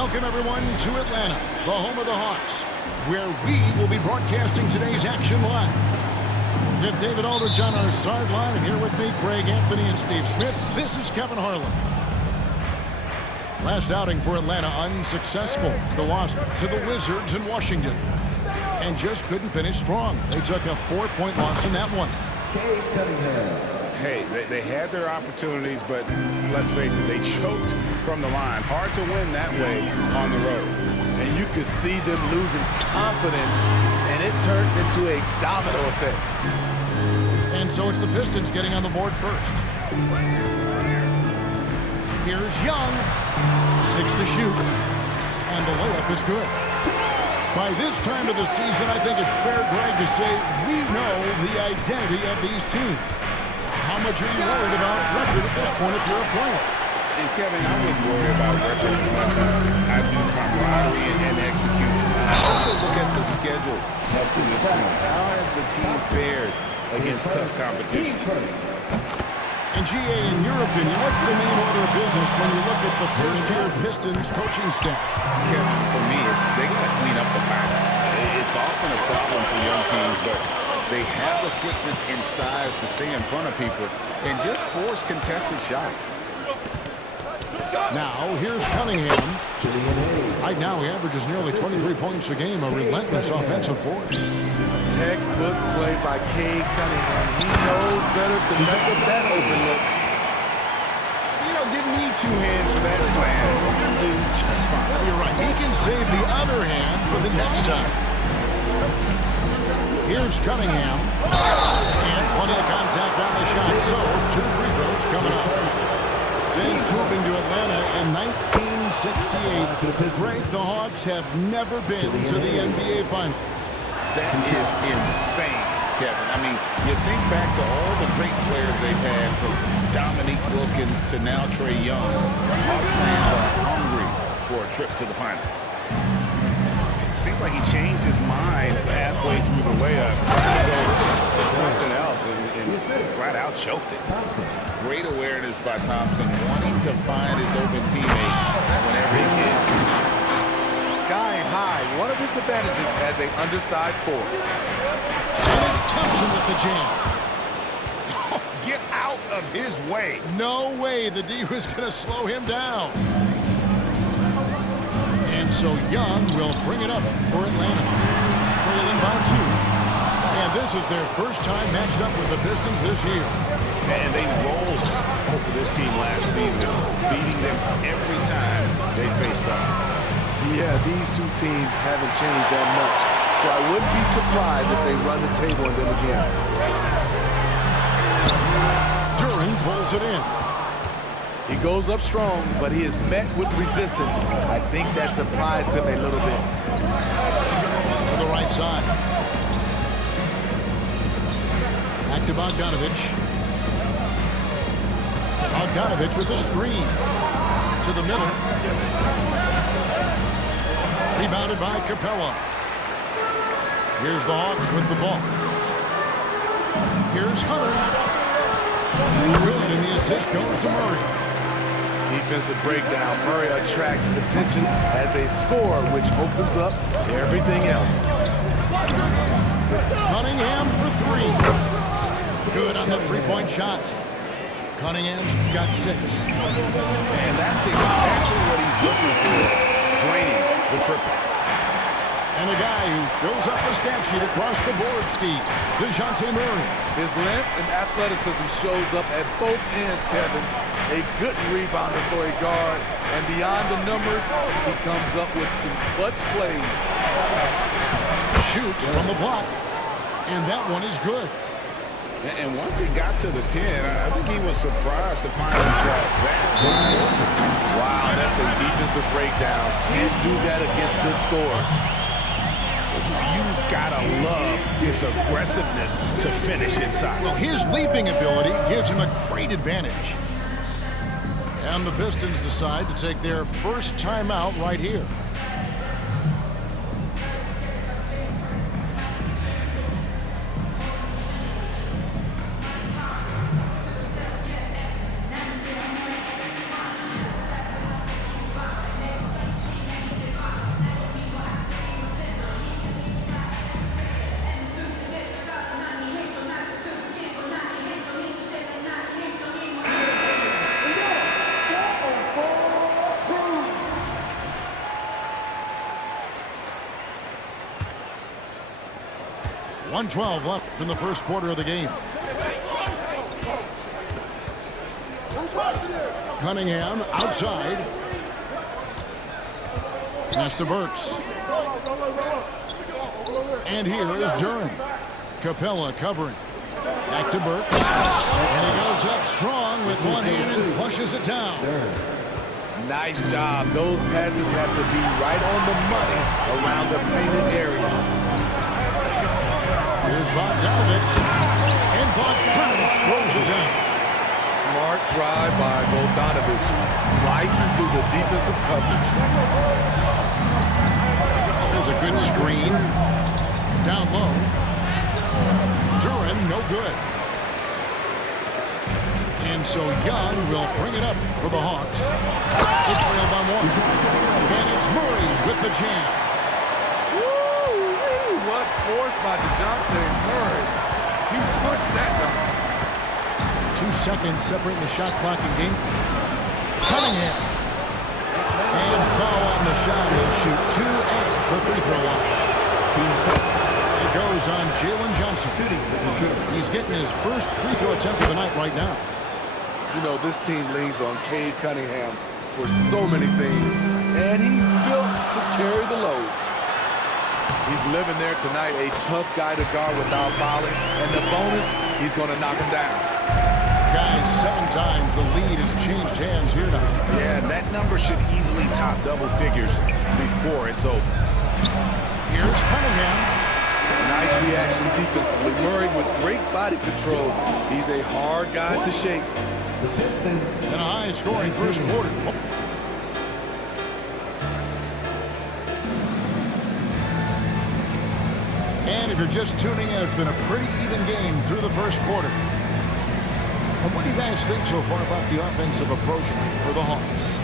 Welcome, everyone, to Atlanta, the home of the Hawks, where we will be broadcasting today's action live. With David Aldridge on our sideline, and here with me, Craig Anthony and Steve Smith, this is Kevin Harlan. Last outing for Atlanta unsuccessful. The loss to the Wizards in Washington. And just couldn't finish strong. They took a 4-point loss in that one. Hey, they had their opportunities, but let's face it, they choked from the line. Hard to win that way on the road. And you could see them losing confidence, and it turned into a domino effect. And so it's the Pistons getting on the board first. Here's Young. 6 to shoot. And the layup is good. By this time of the season, I think it's fair, Greg, to say we know the identity of these teams. How much are you worried about record at this point if you're a player? And, Kevin, I wouldn't worry about record as much as I do camaraderie and execution. I also look at the schedule up to this point. How has the team fared against tough competition? And, G.A., in your opinion, what's the main order of business when you look at the first-year Pistons coaching staff? Kevin, for me, they got to clean up the fire. It's often a problem for young teams, but they have the quickness and size to stay in front of people and just force contested shots. Now, here's Cunningham. Right now, he averages nearly 23 points a game, a relentless offensive force. Textbook play by Cade Cunningham. He knows better to mess up that open look. You know, didn't need 2 hands for that slam. He'll do just fine. You're right. He can save the other hand for the next time. Here's Cunningham. And plenty of contact on the shot. So, 2 free throws coming up. Since moving to Atlanta in 1968, Greg, the Hawks have never been to the NBA Finals. That is insane, Kevin. I mean, you think back to all the great players they've had, from Dominique Wilkins to now Trae Young. Hawks fans are hungry for a trip to the finals. It seemed like he changed his mind halfway through the layup, trying to go to something else, and flat out choked it. Great awareness by Thompson, wanting to find his open teammates whenever he can. Sky high, one of his advantages as an undersized forward. And it's Thompson with the jam. Oh, get out of his way. No way the D was going to slow him down. And so Young will bring it up for Atlanta, trailing by 2. And this is their first time matched up with the Pistons this year. And they rolled over this team last season, beating them every time they faced up. Yeah, these two teams haven't changed that much, so I wouldn't be surprised if they run the table on them again. Duran pulls it in. He goes up strong, but he is met with resistance. I think that surprised him a little bit. To the right side. Back to Bogdanovic. Bogdanovic with the screen. To the middle. Rebounded by Capella. Here's the Hawks with the ball. Here's Hunter. Good, and the assist goes to Murray. Defensive breakdown. Murray attracts attention as a scorer, which opens up everything else. Cunningham for 3. Good on the 3-point shot. Cunningham's got 6. And that's exactly what he's looking for. Draining the triple. And a guy who fills up the stat sheet across the board, Steve. DeJounte Murray. His length and athleticism shows up at both ends, Kevin. A good rebounder for a guard. And beyond the numbers, he comes up with some clutch plays. Shoots from the block. And that one is good. And once he got to the 10, I think he was surprised to find himself that wide open. Wow, that's a defensive breakdown. Can't do that against good scores. You gotta love his aggressiveness to finish inside. Well, his leaping ability gives him a great advantage. And the Pistons decide to take their first timeout right here. 1:12 left in the first quarter of the game. Cunningham outside. Pass to Burks. And here is Durham. Capella covering. Back to Burks. And he goes up strong with one hand and flushes it down. Nice job. Those passes have to be right on the money around the painted area. Here's Bogdanovich. And Bogdanovich throws it down. Smart drive by Bogdanovich, slicing through the defensive coverage. There's a good screen. Down low. Durham, no good. And so Young will bring it up for the Hawks. It's trailed by one. And it's Murray with the jam. Woo! What force by DeJounte Murray. He punched that down. 2 seconds separating the shot clock and game. Cunningham. And foul on the shot. He'll shoot 2 at the free throw line. It goes on Jalen Johnson. He's getting his first free throw attempt of the night right now. You know, this team leans on Cade Cunningham for so many things, and he's built to carry the load. He's living there tonight, a tough guy to guard without fouling, and the bonus, he's going to knock him down. Guys, 7 times the lead has changed hands here now. Yeah, that number should easily top double figures before it's over. Here's Cunningham. Nice reaction defensively. Murray with great body control. He's a hard guy to shake. And a high-scoring first quarter. And if you're just tuning in, it's been a pretty even game through the first quarter. And what do you guys think so far about the offensive approach for the Hawks?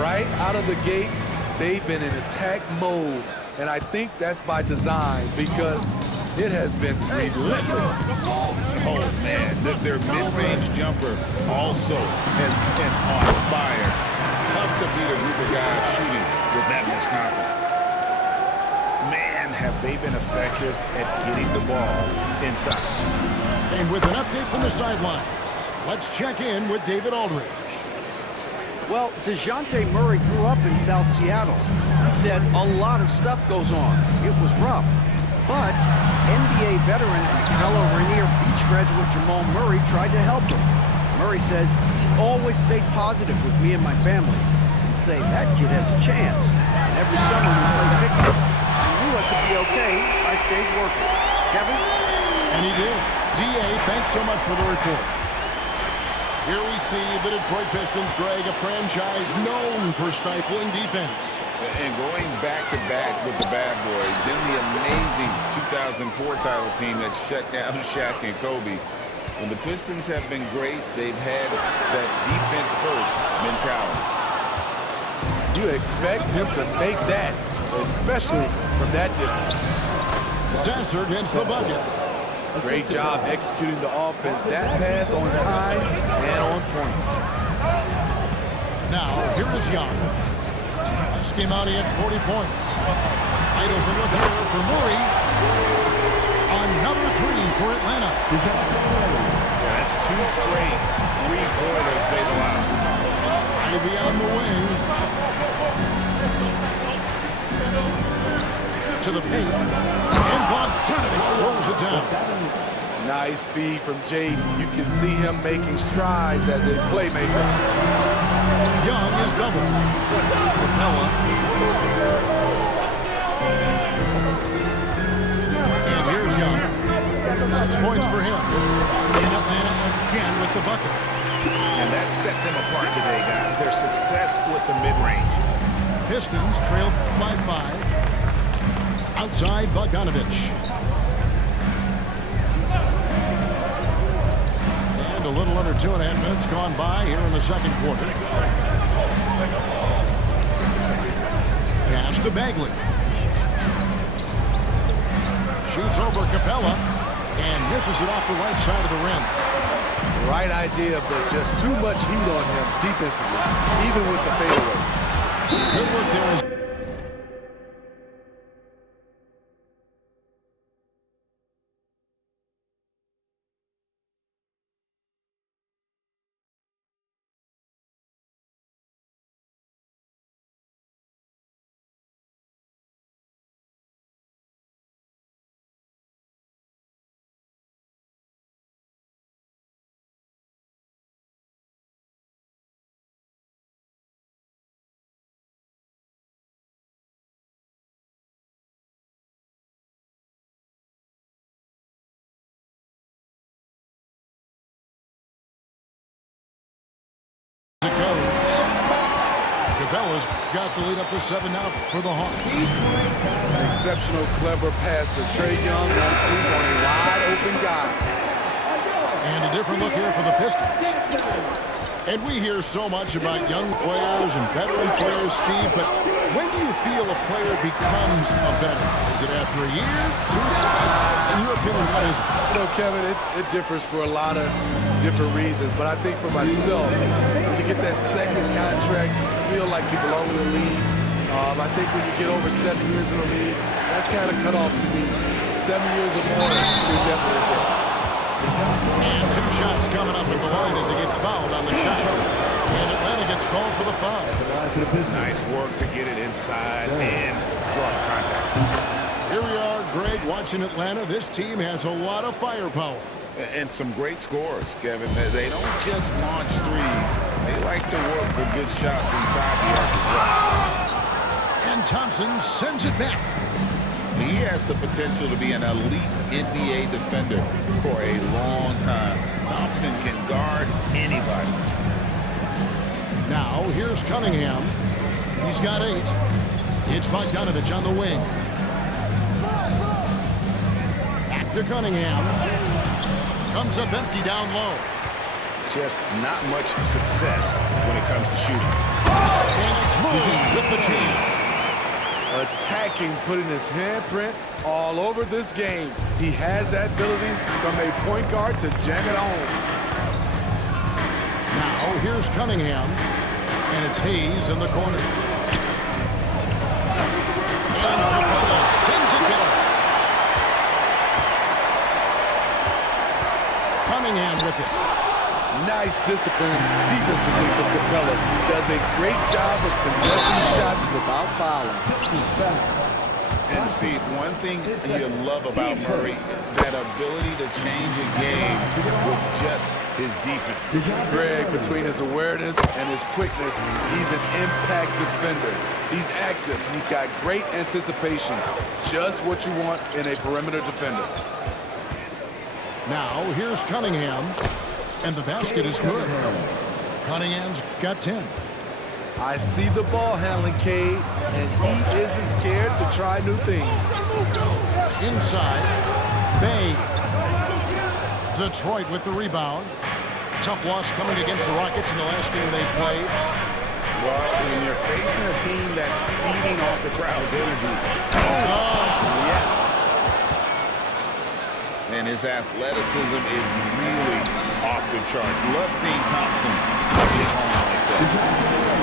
Right out of the gates, they've been in attack mode. And I think that's by design because it has been relentless. Oh, man, their mid-range jumper also has been on fire. Tough to beat a group of guys shooting with that much confidence. Man, have they been effective at getting the ball inside. And with an update from the sidelines, let's check in with David Aldridge. Well, DeJounte Murray grew up in South Seattle. He said a lot of stuff goes on. It was rough. But NBA veteran and fellow Rainier Beach graduate Jamal Murray tried to help him. Murray says he always stayed positive with me and my family. He'd say that kid has a chance. And every summer we played pickup. I knew I could be okay if I stayed working. Kevin? And he did. D.A., thanks so much for the report. Here we see the Detroit Pistons, Greg, a franchise known for stifling defense. And going back-to-back with the bad boys, then the amazing 2004 title team that shut down Shaq and Kobe. When the Pistons have been great, they've had that defense-first mentality. You expect him to make that, especially from that distance. Sasser against the bucket. Great job executing the offense. That pass on time and on point. Now, here is Young. Last game out, he had 40 points. Wide open look here for Murray. Another 3 for Atlanta. That's 2 straight 3-pointers they've allowed. Ivy on the wing. To the paint. And Bogdanovich throws it down. Nice feed from Jaden. You can see him making strides as a playmaker. Young is double. Capella. And here's Young. 6 points for him. And Atlanta again with the bucket. And that set them apart today, guys. Their success with the mid-range. Pistons trailed by 5. Outside Bogdanovich. And a little under 2.5 minutes gone by here in the second quarter. Pass to Bagley. Shoots over Capella and misses it off the right side of the rim. Right idea, but just too much heat on him defensively, even with the fadeaway. Good work there. Capella's got the lead up to 7 now for the Hawks. An exceptional, clever passer. Trae Young on sleep on a wide-open guy. And a different look here for the Pistons. And we hear so much about young players and veteran players, Steve, but when do you feel a player becomes a veteran? Is it after a year, 2, 5? In your opinion, what is it? You know, Kevin, it differs for a lot of different reasons, but I think for myself, when you get that second contract, you feel like you belong in the league. I think when you get over 7 years in the league, that's kind of cut off to me. 7 years or more, you're definitely a veteran. And 2 shots coming up at the line as he gets fouled on the shot. And Atlanta gets called for the foul. Nice work to get it inside and draw contact. Here we are, Greg, watching Atlanta. This team has a lot of firepower. And some great scores, Kevin. They don't just launch threes. They like to work for good shots inside the arc as well. And Thompson sends it back. He has the potential to be an elite NBA defender for a long time. Thompson can guard anybody. Now, here's Cunningham. He's got 8. It's Bogdanovich on the wing. Back to Cunningham. Comes up empty down low. Just not much success when it comes to shooting. And it's moved with the jam. Attacking, putting his handprint all over this game. He has that ability from a point guard to jam it home. Now, here's Cunningham. And it's Hayes in the corner. And Capella sends it back. Cunningham with it. Nice discipline defensively from Capella. Does a great job of contesting shots without fouling. And Steve, one thing you love about Murray, that ability to change a game with just his defense. Greg, between his awareness and his quickness, he's an impact defender. He's active. He's got great anticipation. Just what you want in a perimeter defender. Now, here's Cunningham. And the basket is good. Cunningham's got 10. I see the ball handling, Cade, and he isn't scared to try new things. Inside, Bay. Detroit with the rebound. Tough loss coming against the Rockets in the last game they played. Well, when you're facing a team that's feeding off the crowd's energy. Yes. And his athleticism is really off the charts. Love seeing Thompson touch it home like that.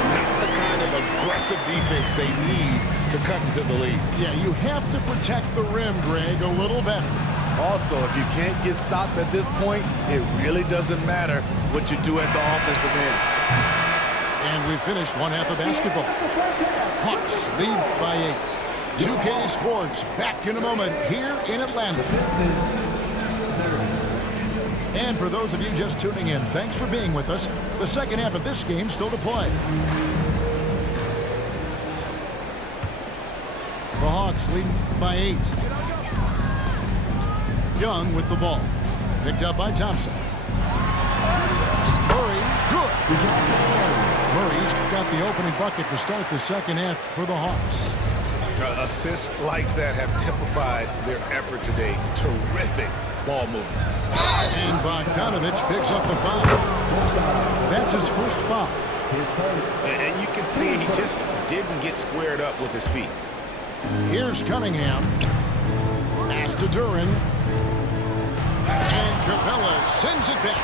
Not the kind of aggressive defense they need to cut into the lead. Yeah, you have to protect the rim, Greg, a little better. Also, if you can't get stops at this point, it really doesn't matter what you do at the offensive end. And we finished one half of basketball. Hawks lead by 8. 2K Sports back in a moment here in Atlanta. And for those of you just tuning in, thanks for being with us. The second half of this game still to play. The Hawks lead by 8. Young with the ball. Picked up by Thompson. Murray, good. Murray's got the opening bucket to start the second half for the Hawks. Assists like that have typified their effort today. Terrific ball movement. And Bogdanovich picks up the foul. That's his first foul. And you can see he just didn't get squared up with his feet. Here's Cunningham. Pass to Duran. And Capella sends it back.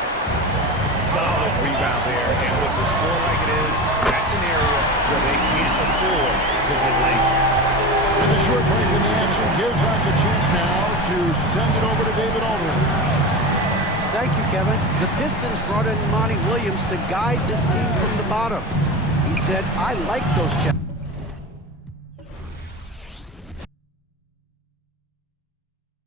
Solid rebound there. And with the score like it is, that's an area where they can't afford to get lazy. And the short break in the action gives us a chance now to send it over to David Aldridge. Thank you, Kevin. The Pistons brought in Monty Williams to guide this team from the bottom. He said, I like those challenges.